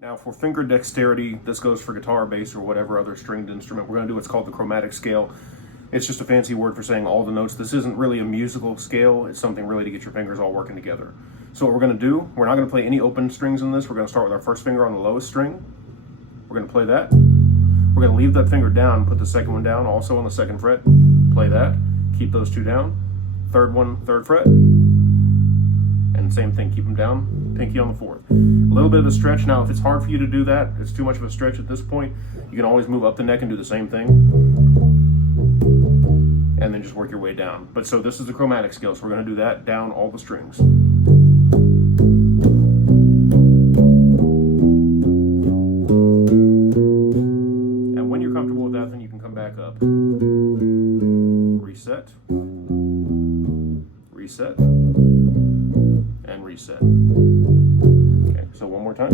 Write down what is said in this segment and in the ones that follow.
Now for finger dexterity, this goes for guitar, bass, or whatever other stringed instrument. We're going to do what's called the chromatic scale. It's just a fancy word for saying all the notes. This isn't really a musical scale. It's something really to get your fingers all working together. So what we're going to do, we're not going to play any open strings in this. We're going to start with our first finger on the lowest string. We're going to play that. We're going to leave that finger down, put the second one down, also on the second fret. Play that. Keep those two down. Third one, third fret. And same thing, keep them down, pinky on the fourth. A little bit of a stretch. Now, if it's hard for you to do that, it's too much of a stretch at this point, you can always move up the neck and do the same thing. And then just work your way down. But so this is the chromatic scale, so we're going to do that down all the strings. And when you're comfortable with that, then you can come back up. Reset. Reset. And reset. Okay, so one more time.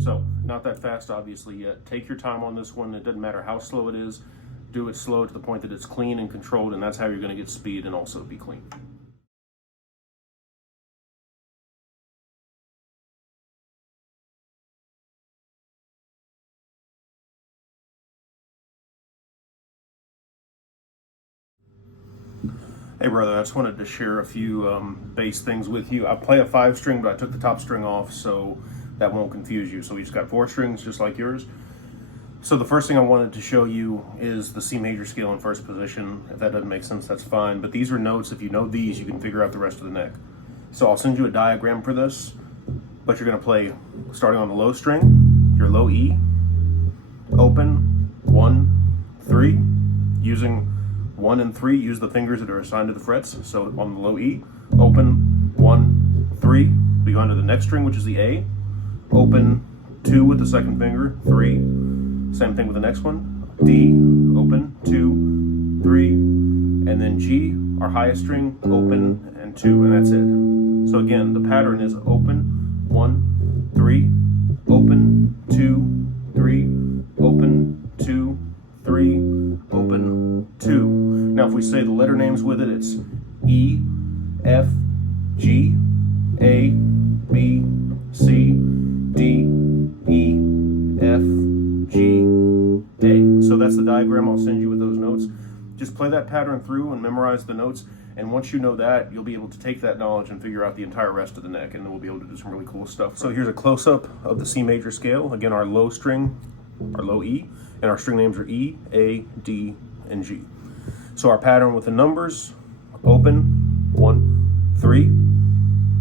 So, not that fast obviously yet. Take your time on this one. It doesn't matter how slow it is. Do it slow to the point that it's clean and controlled, and that's how you're going to get speed and also be clean. Hey brother, I just wanted to share a few bass things with you. I play a 5-string, but I took the top string off so that won't confuse you. So we just got 4 strings, just like yours. So the first thing I wanted to show you is the C major scale in first position. If that doesn't make sense, that's fine. But these are notes. If you know these, you can figure out the rest of the neck. So I'll send you a diagram for this, but you're gonna play starting on the low string, your low E, open, 1, 3, using 1 and 3, use the fingers that are assigned to the frets. So on the low E, open, 1, 3. We go on to the next string, which is the A. Open, 2 with the second finger, 3. Same thing with the next one. D, open, 2, 3. And then G, our highest string, open, and 2, and that's it. So again, the pattern is open, 1, 3, open, 2, 3, open, 2, 3, open, 2. Now if we say the letter names with it, it's E, F, G, A, B, C, D, E, F, G, A. So that's the diagram I'll send you with those notes. Just play that pattern through and memorize the notes. And once you know that, you'll be able to take that knowledge and figure out the entire rest of the neck, and then we'll be able to do some really cool stuff. So here's a close-up of the C major scale. Again, our low string, our low E, and our string names are E, A, D, and G. So our pattern with the numbers, open, 1, 3.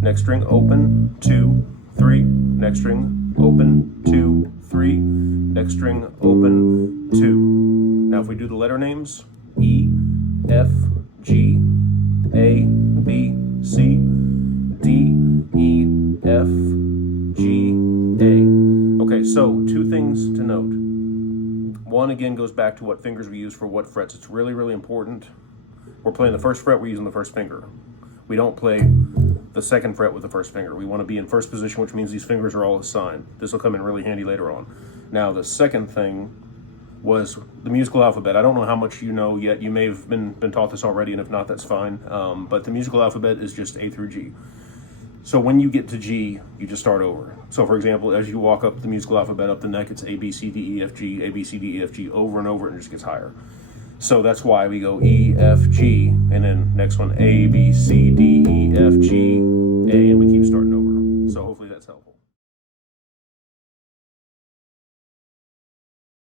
Next string, open, 2, 3. Next string, open, 2, 3. Next string, open, 2. Now if we do the letter names, E, F, G, A, B, C, D, E, F, G, A. Okay, so 2 things to note. One, again, goes back to what fingers we use for what frets. It's really, really important. We're playing the first fret, we're using the first finger. We don't play the second fret with the first finger. We want to be in first position, which means these fingers are all assigned. This will come in really handy later on. Now, the second thing was the musical alphabet. I don't know how much you know yet. You may have been taught this already, and if not, that's fine. But the musical alphabet is just A through G. So when you get to G, you just start over. So for example, as you walk up the musical alphabet up the neck, it's A, B, C, D, E, F, G, A, B, C, D, E, F, G, over and over, and it just gets higher. So that's why we go E, F, G, and then next one, A, B, C, D, E, F, G, A, and we keep starting over. So hopefully that's helpful.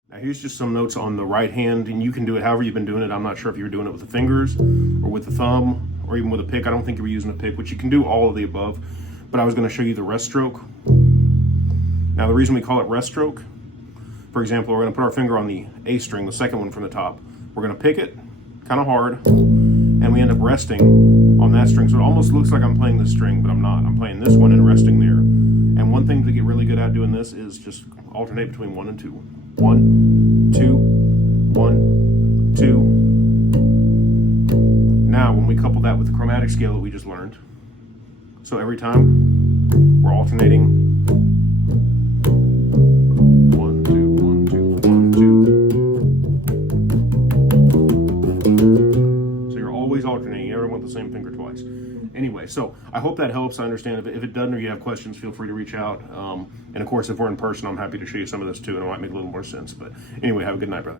Now here's just some notes on the right hand, and you can do it however you've been doing it. I'm not sure if you were doing it with the fingers or with the thumb or even with a pick. I don't think you were using a pick, which you can do all of the above, but I was going to show you the rest stroke. Now the reason we call it rest stroke, for example, we're going to put our finger on the A string, the second one from the top. We're going to pick it kind of hard, and we end up resting on that string. So it almost looks like I'm playing this string, but I'm not. I'm playing this one and resting there. And one thing to get really good at doing this is just alternate between 1 and 2. 1, 2, 1, 2. Now, when we couple that with the chromatic scale that we just learned, so every time we're alternating 1, 2, 1, 2, 1, 2. So you're always alternating. You never want the same finger twice. Anyway, so I hope that helps. I understand if it doesn't or you have questions, feel free to reach out. And of course, if we're in person, I'm happy to show you some of this too, and it might make a little more sense. But anyway, have a good night, brother.